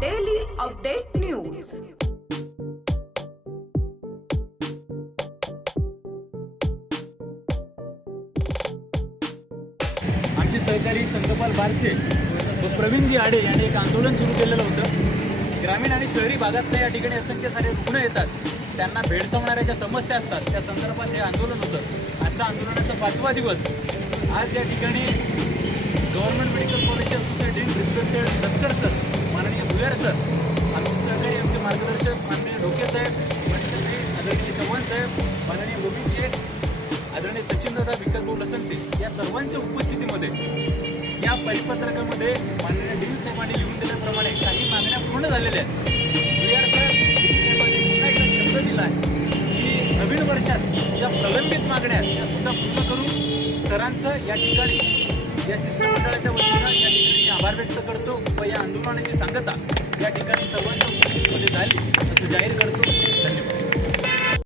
Daily update news. आमचे सहकारी संगपाल बारसे व प्रवीणजी आडे यांनी एक आंदोलन सुरू केलेलं होतं। ग्रामीण आणि शहरी भागातल्या या ठिकाणी असंख्य सारे रुग्ण येतात, त्यांना भेडसावणाऱ्या ज्या समस्या असतात त्या संदर्भात हे आंदोलन होतं। आजचा आंदोलनाचा 5वा दिवस। आज या ठिकाणी गव्हर्नमेंट मेडिकल कॉलेजच्या सोसायटी रिस्पेक्टेड डॉक्टर सर माननीय भुयार सर, आमचे सहकारी आमचे मार्गदर्शक माननीय ढोके साहेब, माननीय आदरणीय चव्हाण साहेब, माननीय गोविंद शेठ, आदरणीय सचिनदादा विकासभाऊ लसंटे या सर्वांच्या उपस्थितीमध्ये या परिपत्रकामध्ये माननीय डीन साहेबांनी लिहून दिल्याप्रमाणे काही मागण्या पूर्ण झालेल्या आहेत। भुयार सर साहेबांनी पुन्हा एकदा शब्द दिला आहे की नवीन वर्षात ज्या प्रलंबित मागण्या आहेत त्या सुद्धा पूर्ण करून सरांचं या ठिकाणी या शिष्टमंडळाच्या वतीनं या ठिकाणी मी आभार व्यक्त करतो व या आंदोलनाची सांगता या ठिकाणी सर्वांच्या उपस्थितीमध्ये झाली असं जाहीर करतो।